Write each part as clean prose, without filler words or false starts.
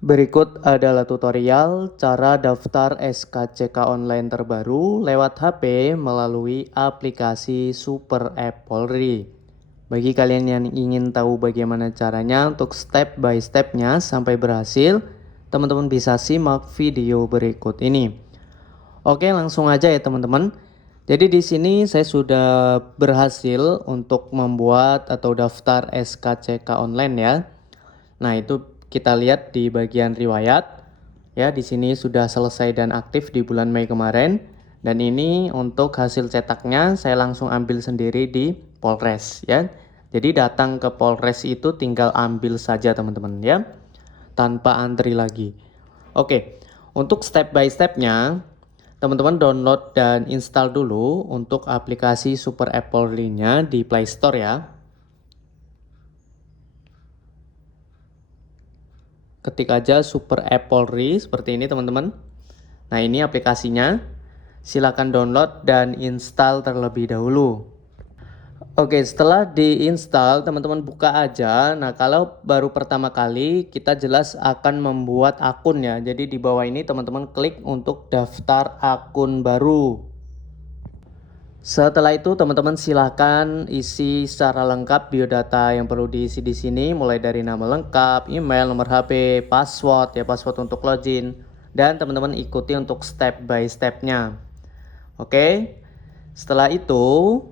Berikut adalah tutorial cara daftar SKCK online terbaru lewat HP melalui aplikasi Super App Polri. Bagi kalian yang ingin tahu bagaimana caranya untuk step by stepnya sampai berhasil, teman-teman bisa simak video berikut ini. Oke, langsung aja ya teman-teman. Jadi di sini saya sudah berhasil untuk membuat atau daftar SKCK online ya. Nah, itu kita lihat di bagian riwayat. Ya, di sini sudah selesai dan aktif di bulan Mei kemarin. Dan ini untuk hasil cetaknya saya langsung ambil sendiri di Polres ya. Jadi datang ke Polres itu tinggal ambil saja teman-teman ya. Tanpa antri lagi. Oke, untuk step by stepnya teman-teman download dan install dulu untuk aplikasi Super App Polri-nya di Play Store ya. Ketik aja Super App Polri seperti ini teman-teman. Nah, ini aplikasinya. Silakan download dan install terlebih dahulu. Oke, setelah diinstal teman-teman buka aja. Nah, kalau baru pertama kali kita jelas akan membuat akun ya. Jadi di bawah ini teman-teman klik untuk daftar akun baru. Setelah itu teman-teman silakan isi secara lengkap biodata yang perlu diisi di sini, mulai dari nama lengkap, email, nomor HP, password ya, password untuk login, dan teman-teman ikuti untuk step by stepnya. Oke, setelah itu,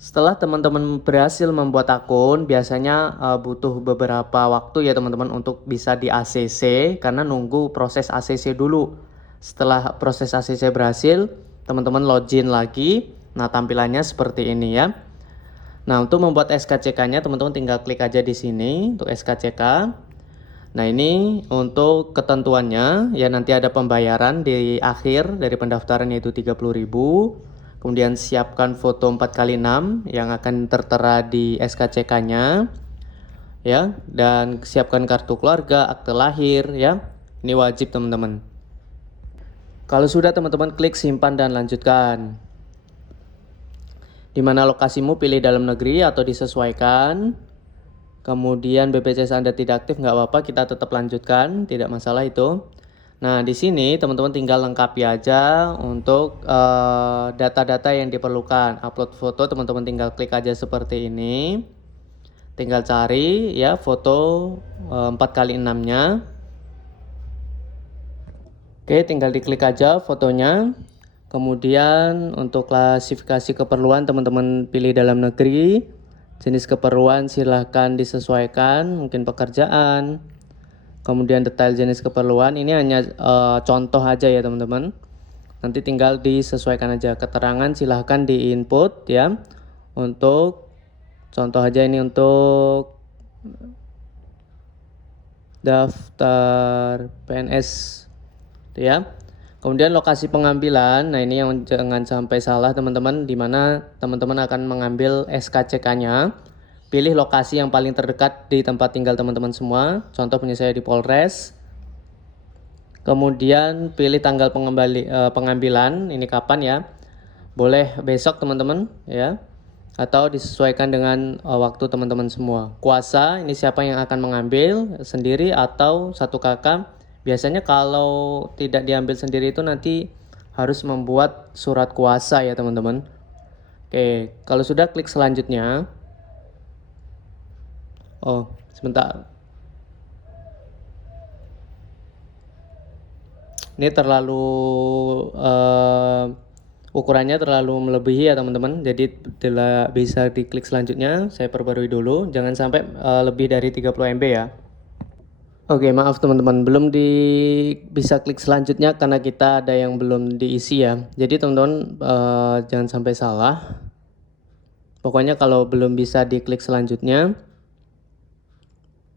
setelah teman-teman berhasil membuat akun, biasanya butuh beberapa waktu ya teman-teman untuk bisa di ACC, karena nunggu proses ACC dulu. Setelah proses ACC berhasil, teman-teman login lagi. Nah, tampilannya seperti ini ya. Nah, untuk membuat SKCK-nya teman-teman tinggal klik aja di sini untuk SKCK. Nah, ini untuk ketentuannya ya, nanti ada pembayaran di akhir dari pendaftaran yaitu 30.000. Kemudian siapkan foto 4x6 yang akan tertera di SKCK-nya ya, dan siapkan kartu keluarga, akte lahir ya. Ini wajib teman-teman. Kalau sudah teman-teman klik simpan dan lanjutkan. Di mana lokasimu pilih dalam negeri atau disesuaikan. Kemudian BPJS Anda tidak aktif nggak apa-apa, kita tetap lanjutkan, tidak masalah itu. Nah, di sini teman-teman tinggal lengkapi aja untuk data-data yang diperlukan. Upload foto teman-teman tinggal klik aja seperti ini. Tinggal cari ya foto 4x6-nya. Oke, tinggal diklik aja fotonya. Kemudian untuk klasifikasi keperluan teman-teman pilih dalam negeri. Jenis keperluan silahkan disesuaikan, mungkin pekerjaan. Kemudian detail jenis keperluan, ini hanya contoh aja ya teman-teman. Nanti tinggal disesuaikan aja. Keterangan silahkan di input ya. Untuk contoh aja ini untuk daftar PNS ya. Kemudian lokasi pengambilan, nah ini yang jangan sampai salah teman-teman, di mana teman-teman akan mengambil SKCK-nya. Pilih lokasi yang paling terdekat di tempat tinggal teman-teman semua. Contoh punya saya di Polres. Kemudian pilih tanggal pengambilan, ini kapan ya. Boleh besok teman-teman ya. Atau disesuaikan dengan waktu teman-teman semua. Kuasa, ini siapa yang akan mengambil, sendiri atau satu kakak. Biasanya kalau tidak diambil sendiri itu nanti harus membuat surat kuasa ya teman-teman. Oke, kalau sudah klik selanjutnya. Oh, sebentar. Ini terlalu ukurannya terlalu melebihi ya teman-teman. Jadi tidak bisa diklik selanjutnya. Saya perbarui dulu. Jangan sampai lebih dari 30 MB ya. Oke, maaf teman-teman, belum bisa klik selanjutnya karena kita ada yang belum diisi ya. Jadi teman-teman jangan sampai salah. Pokoknya kalau belum bisa diklik selanjutnya,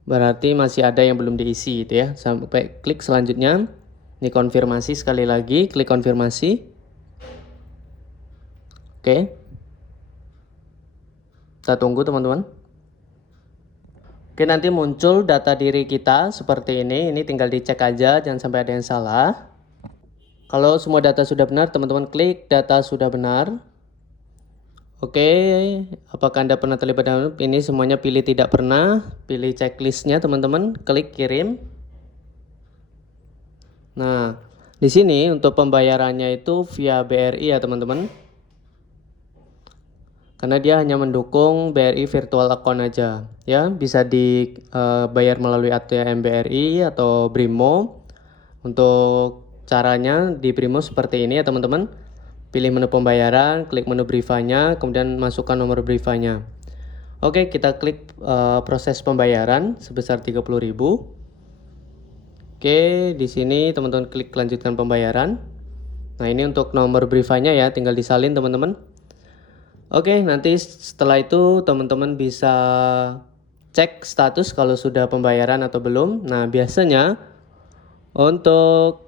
berarti masih ada yang belum diisi gitu ya. Sampai klik selanjutnya. Ini konfirmasi sekali lagi, klik konfirmasi. Oke. Kita tunggu teman-teman. Oke, nanti muncul data diri kita seperti ini. Ini tinggal dicek aja, jangan sampai ada yang salah. Kalau semua data sudah benar, teman-teman klik data sudah benar. Oke, apakah Anda pernah terlibat dalam ini? Semuanya pilih tidak pernah. Pilih checklistnya teman-teman, klik kirim. Nah, di sini untuk pembayarannya itu via BRI ya teman-teman. Karena dia hanya mendukung BRI virtual account aja. Ya, bisa dibayar melalui ATM BRI atau Brimo. Untuk caranya di Brimo seperti ini ya teman-teman. Pilih menu pembayaran, klik menu Brivanya, kemudian masukkan nomor Brivanya. Oke, kita klik proses pembayaran sebesar 30.000. Oke, di sini teman-teman klik lanjutkan pembayaran. Nah, ini untuk nomor Brivanya ya, tinggal disalin teman-teman. Oke, nanti setelah itu teman-teman bisa cek status kalau sudah pembayaran atau belum. Nah, biasanya untuk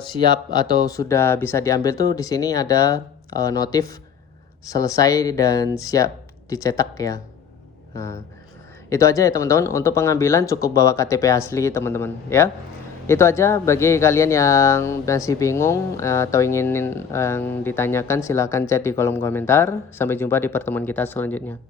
siap atau sudah bisa diambil tuh di sini ada notif selesai dan siap dicetak ya. Nah, itu aja ya teman-teman. Untuk pengambilan cukup bawa KTP asli teman-teman ya. Itu aja bagi kalian yang masih bingung atau ingin ditanyakan silahkan chat di kolom komentar. Sampai jumpa di pertemuan kita selanjutnya.